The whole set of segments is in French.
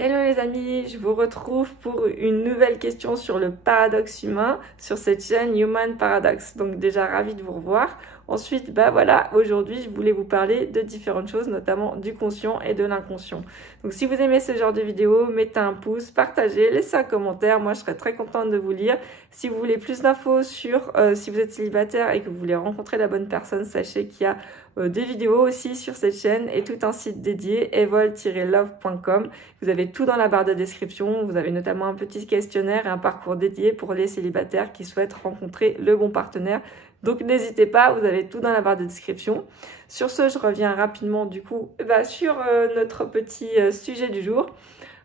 Hello les amis, je vous retrouve pour une nouvelle question sur le paradoxe humain sur cette chaîne Human Paradox. Donc déjà ravi de vous revoir. Ensuite, voilà, aujourd'hui je voulais vous parler de différentes choses, notamment du conscient et de l'inconscient. Donc si vous aimez ce genre de vidéo, mettez un pouce, partagez, laissez un commentaire, moi je serais très contente de vous lire. Si vous voulez plus d'infos sur si vous êtes célibataire et que vous voulez rencontrer la bonne personne, sachez qu'il y a des vidéos aussi sur cette chaîne et tout un site dédié, evol-love.com. Vous avez tout dans la barre de description, vous avez notamment un petit questionnaire et un parcours dédié pour les célibataires qui souhaitent rencontrer le bon partenaire. Donc n'hésitez pas, vous avez tout dans la barre de description. Sur ce, je reviens rapidement du coup sur notre petit sujet du jour.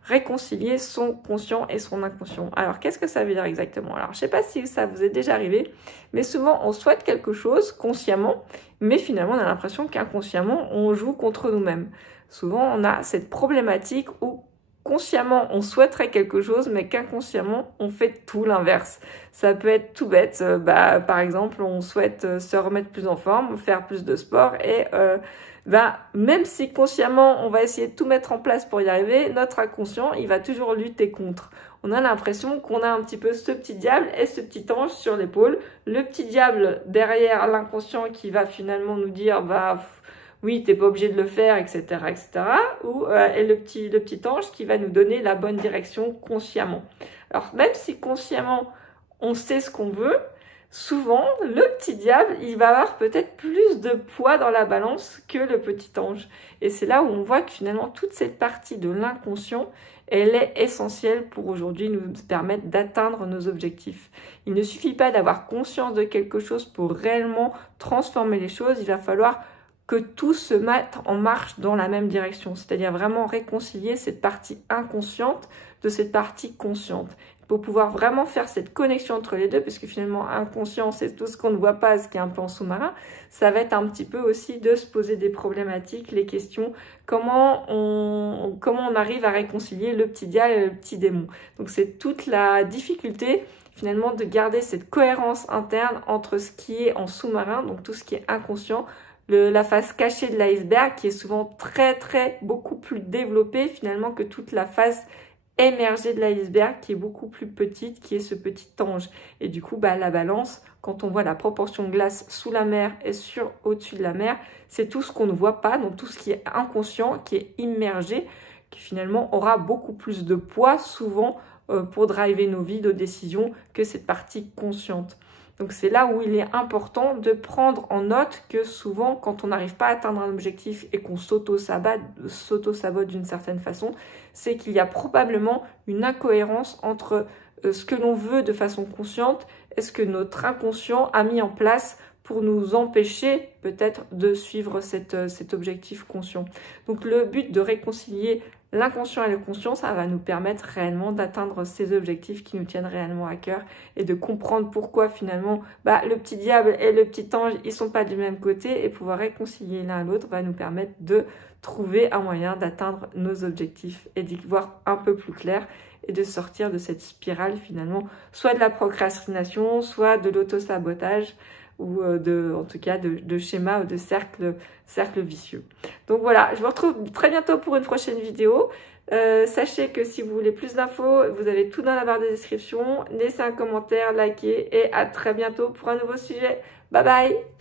Réconcilier son conscient et son inconscient. Alors, qu'est-ce que ça veut dire exactement? Alors, je sais pas si ça vous est déjà arrivé, mais souvent, on souhaite quelque chose consciemment, mais finalement, on a l'impression qu'inconsciemment, on joue contre nous-mêmes. Souvent, on a cette problématique où consciemment, on souhaiterait quelque chose, mais qu'inconsciemment, on fait tout l'inverse. Ça peut être tout bête. Par exemple, on souhaite se remettre plus en forme, faire plus de sport et même si consciemment, on va essayer de tout mettre en place pour y arriver, notre inconscient, il va toujours lutter contre. On a l'impression qu'on a un petit peu ce petit diable et ce petit ange sur l'épaule. Le petit diable derrière l'inconscient qui va finalement nous dire, oui, t'es pas obligé de le faire, etc., etc. Et le petit ange qui va nous donner la bonne direction consciemment. Alors, même si consciemment, on sait ce qu'on veut, souvent, le petit diable, il va avoir peut-être plus de poids dans la balance que le petit ange. Et c'est là où on voit que finalement, toute cette partie de l'inconscient, elle est essentielle pour aujourd'hui nous permettre d'atteindre nos objectifs. Il ne suffit pas d'avoir conscience de quelque chose pour réellement transformer les choses. Il va falloir que tout se mette en marche dans la même direction, c'est-à-dire vraiment réconcilier cette partie inconsciente de cette partie consciente. Pour pouvoir vraiment faire cette connexion entre les deux, parce que finalement, inconscient, c'est tout ce qu'on ne voit pas, ce qui est un peu en sous-marin, ça va être un petit peu aussi de se poser des problématiques, les questions, comment on arrive à réconcilier le petit diable et le petit démon. Donc c'est toute la difficulté finalement de garder cette cohérence interne entre ce qui est en sous-marin, donc tout ce qui est inconscient, la face cachée de l'iceberg qui est souvent beaucoup plus développée finalement que toute la face émergée de l'iceberg qui est beaucoup plus petite, qui est ce petit ange. Et du coup, la balance, quand on voit la proportion de glace sous la mer et au-dessus de la mer, c'est tout ce qu'on ne voit pas, donc tout ce qui est inconscient, qui est immergé, qui finalement aura beaucoup plus de poids souvent pour driver nos vies, nos décisions, que cette partie consciente. Donc c'est là où il est important de prendre en note que souvent, quand on n'arrive pas à atteindre un objectif et qu'on s'auto-sabote d'une certaine façon, c'est qu'il y a probablement une incohérence entre ce que l'on veut de façon consciente et ce que notre inconscient a mis en place pour nous empêcher peut-être de suivre cet objectif conscient. Donc le but de réconcilier l'inconscient et le conscient, ça va nous permettre réellement d'atteindre ces objectifs qui nous tiennent réellement à cœur et de comprendre pourquoi finalement le petit diable et le petit ange, ils sont pas du même côté, et pouvoir réconcilier l'un à l'autre va nous permettre de trouver un moyen d'atteindre nos objectifs et d'y voir un peu plus clair et de sortir de cette spirale finalement, soit de la procrastination, soit de l'auto-sabotage, ou en tout cas de schéma ou de cercle vicieux. Donc voilà, je vous retrouve très bientôt pour une prochaine vidéo. Sachez que si vous voulez plus d'infos, vous avez tout dans la barre de description. Laissez un commentaire, likez, et à très bientôt pour un nouveau sujet. Bye bye!